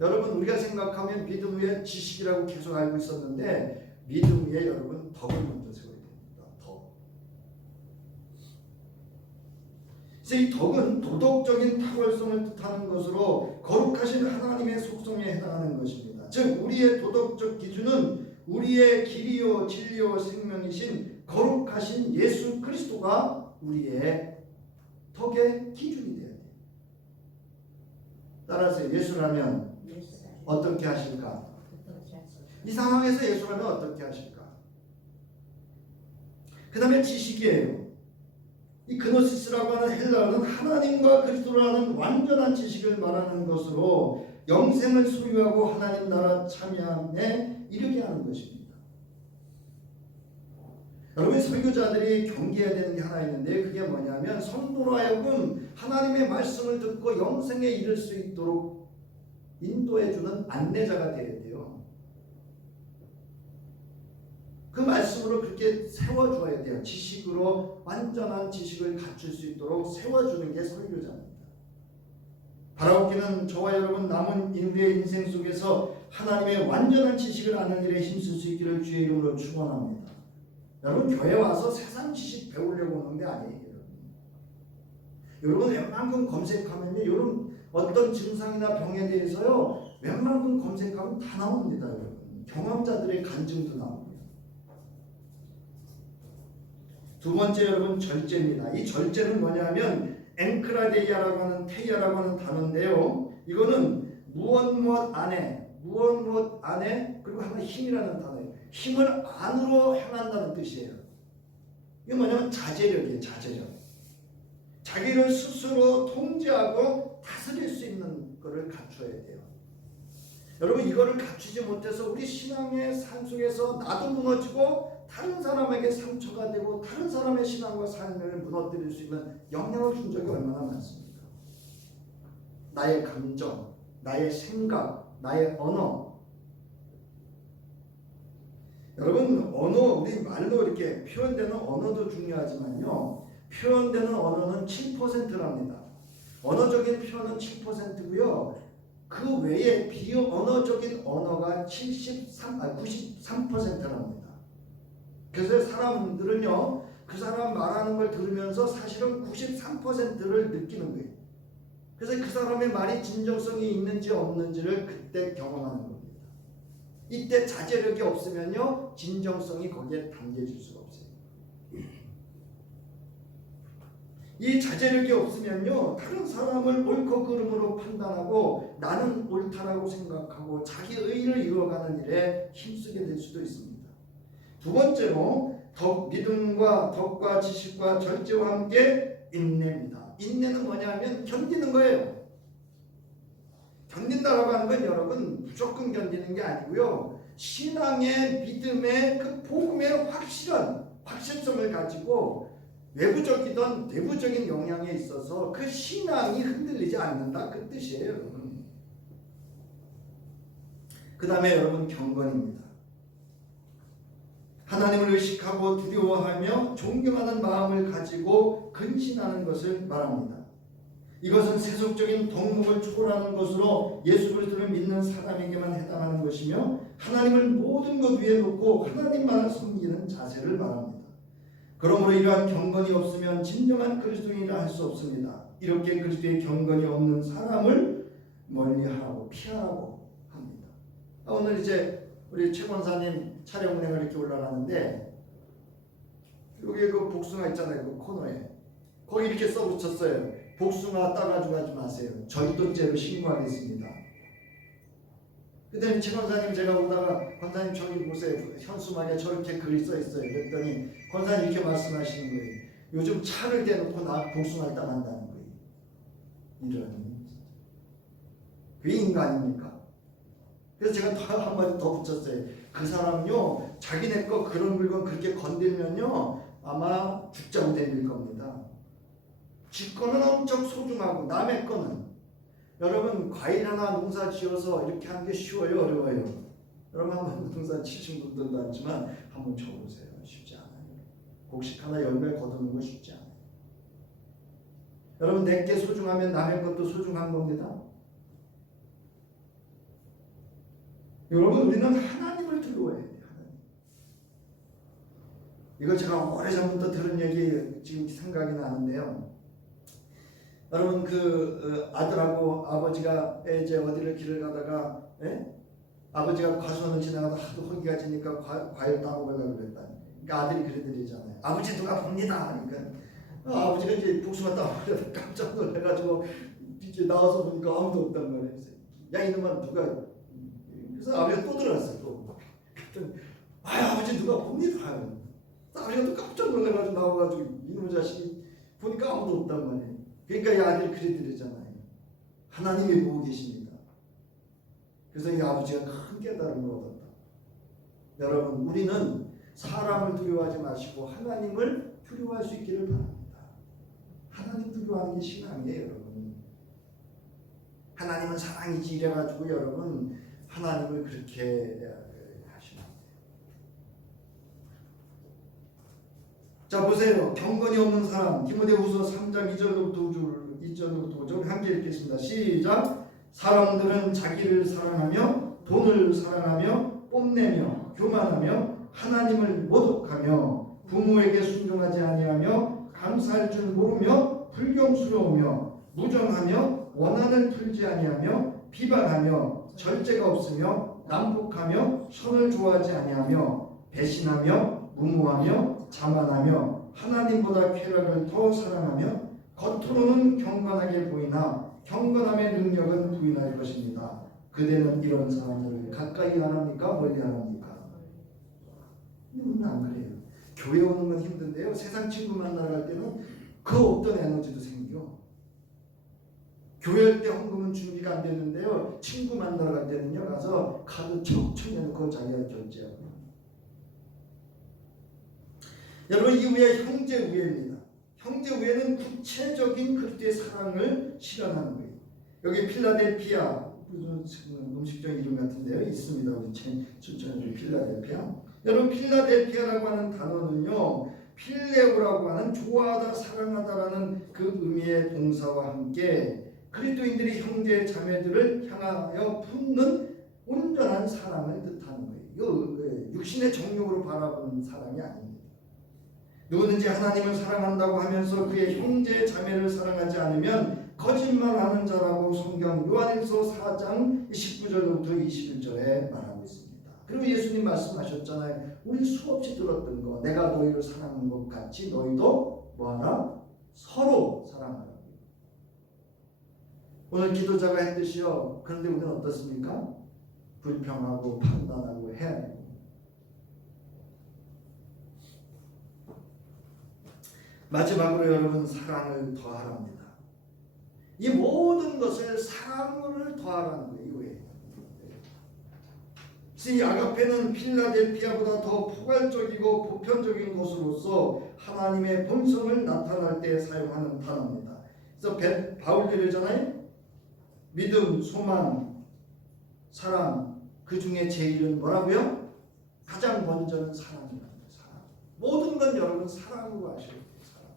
여러분, 우리가 생각하면 믿음 위에 지식이라고 계속 알고 있었는데 믿음 위에 여러분 덕을 먼저 세워야 됩니다. 덕. 그래서 이 덕은 도덕적인 탁월성을 뜻하는 것으로 거룩하신 하나님의 속성에 해당하는 것입니다. 즉 우리의 도덕적 기준은 우리의 길이요 진리요 생명이신 거룩하신 예수 그리스도가 우리의 덕의 기준이 되어야 돼요. 따라서 예수라면 어떻게 하실까? 이 상황에서 예수라면 어떻게 하실까? 그 다음에 지식이에요. 이 그노시스라고 하는 헬라어는 하나님과 그리스도라는 완전한 지식을 말하는 것으로 영생을 소유하고 하나님 나라 참여함에 이르게 하는 것입니다. 여러분, 설교자들이 경계해야 되는 게 하나 있는데 그게 뭐냐면 성도로 하여금 하나님의 말씀을 듣고 영생에 이를 수 있도록 인도해주는 안내자가 되어야 돼요. 그 말씀으로 그렇게 세워줘야 돼요. 지식으로 완전한 지식을 갖출 수 있도록 세워주는 게 설교자입니다. 바라옵기는 저와 여러분 남은 인류의 인생 속에서 하나님의 완전한 지식을 아는 일에 힘쓸 수 있기를 주의 이름으로 축원합니다. 여러분, 교회 와서 세상 지식 배우려고 오는 게 아니에요. 여러분 웬만큼 검색하면요, 여러분 어떤 증상이나 병에 대해서요 웬만큼 검색하면 다 나옵니다. 여러분, 경험자들의 간증도 나오고요. 두 번째, 여러분, 절제입니다. 이 절제는 뭐냐면 앵크라데이아라고 하는 테이아라고 하는 단어인데요, 이거는 무엇 안에 그리고 하나 힘이라는 단어예요. 힘을 안으로 향한다는 뜻이에요. 이게 뭐냐면 자제력이에요. 자제력. 자기를 스스로 통제하고 다스릴 수 있는 것을 갖춰야 돼요. 여러분, 이거를 갖추지 못해서 우리 신앙의 삶 속에서 나도 무너지고 다른 사람에게 상처가 되고 다른 사람의 신앙과 삶을 무너뜨릴 수 있는 영향을 준 적이 얼마나 많습니까? 나의 감정, 나의 생각, 나의 언어. 여러분, 언어, 우리 말로 이렇게 표현되는 언어도 중요하지만요, 표현되는 언어는 7%랍니다. 언어적인 표현은 7%고요. 그 외에 비언어적인 언어가 93%랍니다. 그래서 사람들은요, 그 사람 말하는 걸 들으면서 사실은 93%를 느끼는 거예요. 그래서 그 사람의 말이 진정성이 있는지 없는지를 그때 경험하는 겁니다. 이때 자제력이 없으면요, 진정성이 거기에 담겨질 수가 없어요. 이 자제력이 없으면요, 다른 사람을 옳고 그름으로 판단하고 나는 옳다라고 생각하고 자기 의를 이루어가는 일에 힘쓰게 될 수도 있습니다. 두 번째로 믿음과 덕과 지식과 절제와 함께 인내입니다. 인내는 뭐냐면 견디는 거예요. 견딘다라고 하는 건 여러분 무조건 견디는 게 아니고요, 신앙의 믿음의 그 복음의 확실성을 가지고 외부적이든 내부적인 영향에 있어서 그 신앙이 흔들리지 않는다, 그 뜻이에요, 여러분. 그 다음에 여러분 경건입니다. 하나님을 의식하고 두려워하며 존경하는 마음을 가지고 근신하는 것을 말합니다. 이것은 세속적인 덕목을 초월하는 것으로 예수 그리스도를 믿는 사람에게만 해당하는 것이며 하나님을 모든 것 위에 놓고 하나님만을 섬기는 자세를 말합니다. 그러므로 이러한 경건이 없으면 진정한 그리스도인이라 할 수 없습니다. 이렇게 그리스도의 경건이 없는 사람을 멀리하고 피하라고 합니다. 오늘 이제 우리 최 권사님 차량 운행을 이렇게 올라가는데 여기 그 복숭아 있잖아요, 그 코너에 거기 이렇게 써붙였어요. 복숭아 따가지고 가지 마세요. 절도죄로 신고하겠습니다. 그때 최 권사님 제가 오다가 권사님 저기 보세요, 현수막에 저렇게 글이 써 있어요. 그랬더니 권사님 이렇게 말씀하시는 거예요. 요즘 차를 대놓고 나 복숭아를 따간다는 거예요. 이런 그게 인간입니까? 그래서 제가 더 한마디 더 붙였어요. 그 사람요, 자기네 거 그런 물건 그렇게 건들면요 아마 죽자고 내밀 겁니다. 지 거는 엄청 소중하고 남의 거는, 여러분 과일 하나 농사 지어서 이렇게 하는 게 쉬워요, 어려워요? 여러분 한번 농사 치신 분들도 많지만 한번 쳐보세요. 쉽지 않아요. 곡식 하나 열매 거두는 거 쉽지 않아요. 여러분 내게 소중하면 남의 것도 소중한 겁니다. 여러분 우리는 하나님을 두려워해야 돼요. 하나님. 이거 제가 오래전부터 들은 얘기 지금 생각이 나는데요. 여러분 그 아들하고 아버지가 이제 어디를 길을 가다가 아버지가 과수원을 지나가다 하도 허기가 지니까 과일 따먹으려고 그랬다. 그러니까 아들이 그래드리잖아요. 아버지 누가 봅니다. 그러니까 아버지가 이제 복숭아 따먹으려다 깜짝 놀라가지고 이렇게 나와서 보니까 아무도 없단 말이에요. 야 이놈아 누가, 그래서 아버지가 또 들어갔어요. 또 그랬더니 아버지 누가 봅니다. 아버지가 또 깜짝 놀라가지고 나와가지고 이놈의 자식이 보니까 아무도 없단 말이에요. 그러니까 이 아들이 그래드리잖아요. 하나님이 보고 계십니다. 그래서 이 아버지가 큰 깨달음을 얻었다. 여러분 우리는 사람을 두려워하지 마시고 하나님을 두려워할 수 있기를 바랍니다. 하나님 두려워하는 게 신앙이에요, 여러분. 하나님은 사랑이지 이래가지고 여러분 하나님을 그렇게 하시면 안 돼요. 자 보세요. 경건이 없는 사람, 디모데후서 3장 2절로부터 5절 함께 읽겠습니다. 시작. 사람들은 자기를 사랑하며 돈을 사랑하며 뽐내며 교만하며 하나님을 모독하며 부모에게 순종하지 아니하며 감사할 줄 모르며 불경스러우며 무정하며 원한을 풀지 아니하며 비방하며 절제가 없으며 난폭하며 선을 좋아하지 아니하며 배신하며 무모하며 자만하며 하나님보다 쾌락을 더 사랑하며 겉으로는 경건하게 보이나 경건함의 능력은 부인할 것입니다. 그대는 이런 사람들을 가까이 하랍니까? 멀리 하랍니까? 우리는 안 그래요. 교회 오는 건 힘든데요, 세상 친구 만나러 갈 때는 그 없던 에너지도 생겨. 교회 할 때 헌금은 준비가 안 되는데요, 친구 만나러 갈 때는요 가서 카드 척척 내놓고 자기가 결제하고. 여러분 이후에 형제 우애입니다. 형제 우애는 구체적인 그리스도의 사랑을 실현하는 거예요. 여기 필라델피아, 음식점 이름 같은데요 있습니다. 우리 추천해준 필라델피아. 여러분 필라델피아라고 하는 단어는요 필레오라고 하는 좋아하다 사랑하다라는 그 의미의 동사와 함께 그리스도인들이 형제 자매들을 향하여 품는 온전한 사랑을 뜻하는 거예요. 이거 육신의 정욕으로 바라보는 사랑이 아닙니다. 누구든지 하나님을 사랑한다고 하면서 그의 형제 자매를 사랑하지 않으면 거짓말하는 자라고 성경 요한일서 4장 19절부터 21절에 말하고 있습니다. 그리고 예수님 말씀하셨잖아요. 우리 수없이 들었던 거, 내가 너희를 사랑하는 것 같이 너희도 뭐하라? 서로 사랑하라고. 오늘 기도자가 했듯이요. 그런데 우리는 어떻습니까? 불평하고 판단하고 해야 되고. 마지막으로 여러분, 사랑을 더하랍니다. 이 모든 것을 사랑을 더하라는 거예요. 이거예요. 이 아가페는 필라델피아보다 더 포괄적이고 보편적인 것으로서 하나님의 본성을 나타날 때 사용하는 단어입니다. 그래서 바울도 이러잖아요. 믿음, 소망, 사랑, 그 중에 제일은 뭐라고요? 가장 먼저는 사랑이라는 거예요. 사랑. 모든 건 여러분 사랑으로 하셔야 돼요. 사랑.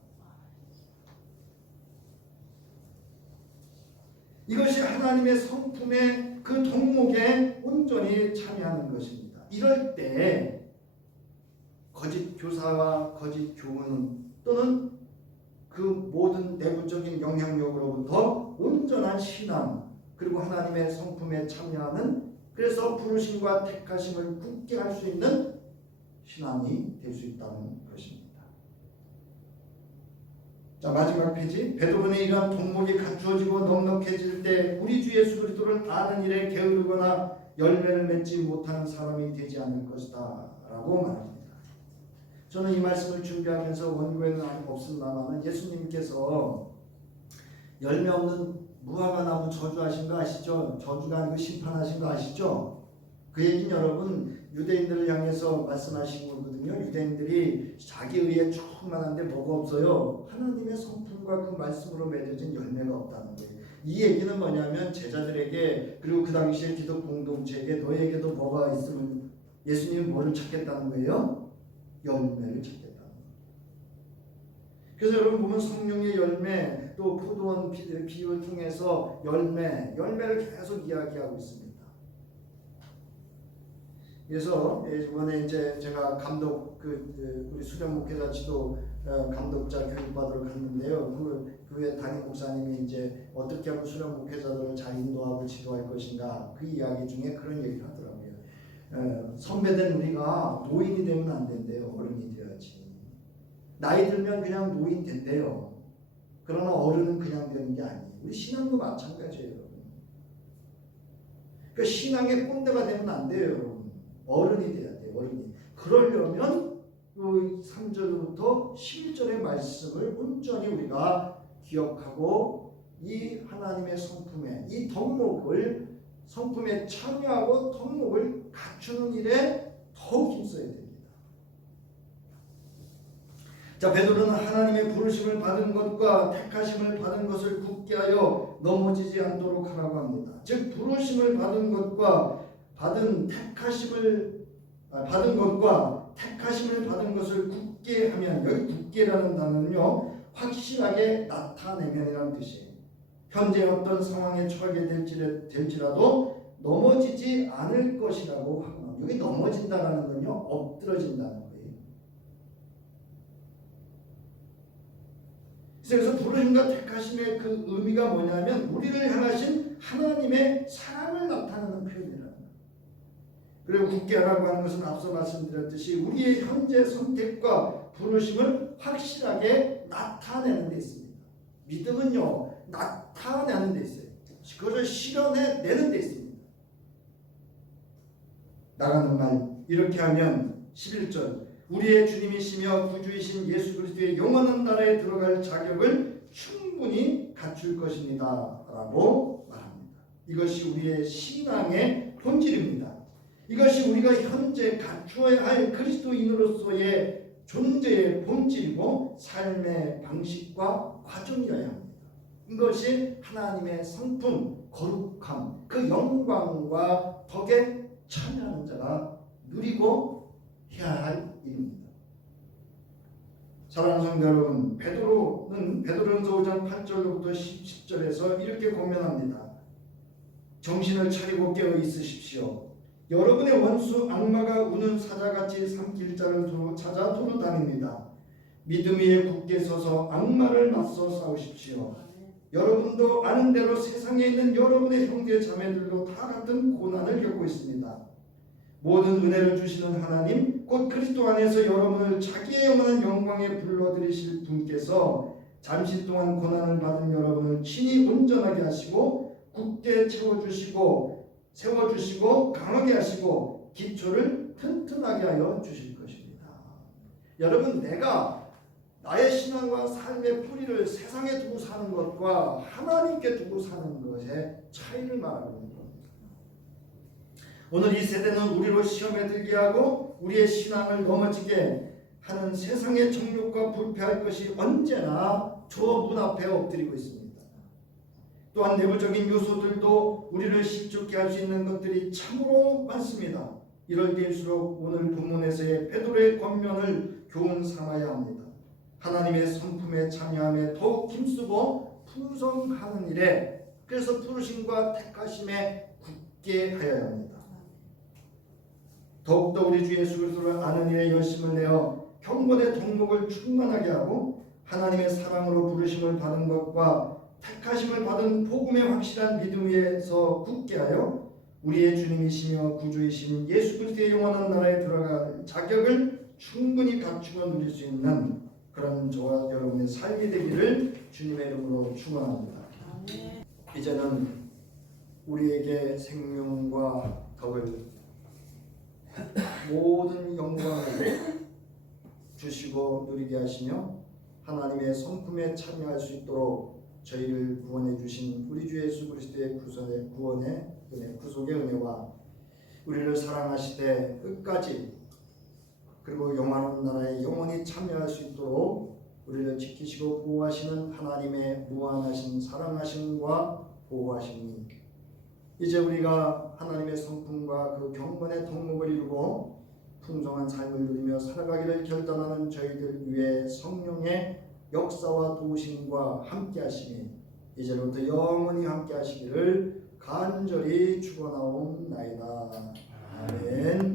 이것이 하나님의 성품의 그 덕목에 온전히 참여하는 것입니다. 이럴 때 거짓 교사와 거짓 교훈은 또는 그 모든 내부적인 영향력으로부터 온전한 신앙, 그리고 하나님의 성품에 참여하는, 그래서 부르심과 택하심을 굳게 할 수 있는 신앙이 될 수 있다는 것입니다. 자, 마지막 페이지. 베드로는 이러한 덕목이 갖추어지고 넉넉해질 때 우리 주 예수 그리스도를 아는 일에 게으르거나 열매를 맺지 못하는 사람이 되지 않을 것이다 라고 말합니다. 저는 이 말씀을 준비하면서 원고에는 없습니다만 예수님께서 열매 없는 무화과 나무 저주하신 거 아시죠? 저주가 아니고 심판하신 거 아시죠? 그 얘기는 여러분 유대인들을 향해서 말씀하신 거거든요. 유대인들이 자기 의에 충만한데 뭐가 없어요? 하나님의 성품과 그 말씀으로 맺어진 열매가 없다는 거예요. 이 얘기는 뭐냐면 제자들에게, 그리고 그 당시에 기독 공동체에게 너에게도 뭐가 있으면 예수님은 뭐를 찾겠다는 거예요? 열매를 찾겠다는 거예요. 그래서 여러분 보면 성령의 열매, 또 포도원 비유를 통해서 열매를 계속 이야기하고 있습니다. 그래서 이번에 이제 제가 감독 우리 수련 목회자 지도 감독자 교육 받으러 갔는데요. 그 외 담임 목사님이 이제 어떻게 하면 수련 목회자들을 잘 인도하고 지도할 것인가, 그 이야기 중에 그런 얘기를 하더라고요. 선배된 우리가 노인이 되면 안 된대요. 어른이 돼야지. 나이 들면 그냥 노인 된대요. 그러나 어른은 그냥 되는 게 아니에요. 우리 신앙도 마찬가지예요, 여러분. 그러니까 신앙의 꼰대가 되면 안 돼요, 여러분. 어른이 돼야 돼요. 어른이. 그러려면 3절부터 11절의 말씀을 온전히 우리가 기억하고 이 하나님의 성품에, 이 덕목을, 성품에 참여하고 덕목을 갖추는 일에 더욱 힘써야 됩니다. 자, 베드로는 하나님의 부르심을 받은 것과 택하심을 받은 것을 굳게 하여 넘어지지 않도록 하라고 합니다. 즉 부르심을 받은 것과 받은 택하심을 받은 것을 굳게 하면, 여기 굳게라는 단어는요 확실하게 나타내면이라는 뜻이에요. 현재 어떤 상황에 처하게 될지라도 넘어지지 않을 것이라고 하고, 여기 넘어진다라는 건요 엎드러진다는 거예요. 그래서 부르심과 택하심의 그 의미가 뭐냐면 우리를 향하신 하나님의 사랑을 나타내는 표현이라는 거예요. 그리고 굳게 하라고 하는 것은 앞서 말씀드렸듯이 우리의 현재 선택과 부르심을 확실하게 나타내는 데 있습니다. 믿음은요 나타내는 데 있어요. 그것을 실현해내는 데 있습니다. 나가는 말, 이렇게 하면 11절 우리의 주님이시며 구주이신 예수 그리스도의 영원한 나라에 들어갈 자격을 충분히 갖출 것입니다 라고 말합니다. 이것이 우리의 신앙의 본질입니다. 이것이 우리가 현재 갖추어야 할 그리스도인으로서의 존재의 본질이고 삶의 방식과 과정이어야 합니다. 이것이 하나님의 성품, 거룩함, 그 영광과 덕에 참여하는 자가 누리고 해야 할 일입니다. 사랑하는 성도 여러분, 베드로전서 5장 8절로부터 10절에서 이렇게 고면합니다. 정신을 차리고 깨어 있으십시오. 여러분의 원수 악마가 우는 사자같이 삼킬 자를 찾아 두루 다닙니다. 믿음 위에 굳게 서서 악마를 맞서 싸우십시오. 여러분도 아는 대로 세상에 있는 여러분의 형제 자매들도 다 같은 고난을 겪고 있습니다. 모든 은혜를 주시는 하나님, 곧 그리스도 안에서 여러분을 자기의 영원한 영광에 불러들이실 분께서 잠시 동안 고난을 받은 여러분을 친히 온전하게 하시고 굳게 세워주시고 강하게 하시고 기초를 튼튼하게 하여 주실 것입니다. 여러분, 내가 나의 신앙과 삶의 뿌리를 세상에 두고 사는 것과 하나님께 두고 사는 것의 차이를 말하고 있는 겁니다. 오늘 이 세대는 우리로 시험에 들게 하고 우리의 신앙을 넘어지게 하는 세상의 정욕과 불패할 것이 언제나 저 문 앞에 엎드리고 있습니다. 또한 내부적인 요소들도 우리를 실족케 할 수 있는 것들이 참으로 많습니다. 이럴 때일수록 오늘 본문에서의 베드로의 권면을 교훈 삼아야 합니다. 하나님의 성품에 참여함에 더욱 힘쓰고 풍성하는 일에, 그래서 부르심과 택하심에 굳게 하여야 합니다. 더욱더 우리 주 예수 그리스도를 아는 일에 열심을 내어 경건의 덕목을 충만하게 하고 하나님의 사랑으로 부르심을 받은 것과 택하심을 받은 복음의 확실한 믿음 위에서 굳게 하여 우리의 주님이시며 구주이신 예수 그리스도의 영원한 나라에 들어갈 자격을 충분히 갖추어 누릴 수 있는 그런 저와 여러분의 삶이 되기를 주님의 이름으로 축원합니다. 이제는 우리에게 생명과 덕을 모든 영광을 주시고 누리게 하시며 하나님의 성품에 참여할 수 있도록 저희를 구원해 주신 우리 주 예수 그리스도의 구원의 은혜, 구속의 은혜와 우리를 사랑하시되 끝까지 그리고 영원한 나라에 영원히 참여할 수 있도록 우리를 지키시고 보호하시는 하나님의 무한하신 사랑하심과 보호하심이 이제 우리가 하나님의 성품과 그 경건의 덕목을 이루고 풍성한 삶을 누리며 살아가기를 결단하는 저희들 위해 성령의 역사와 도우심과 함께하심이 이제부터 영원히 함께하시기를 간절히 축원하옵나이다. 아멘.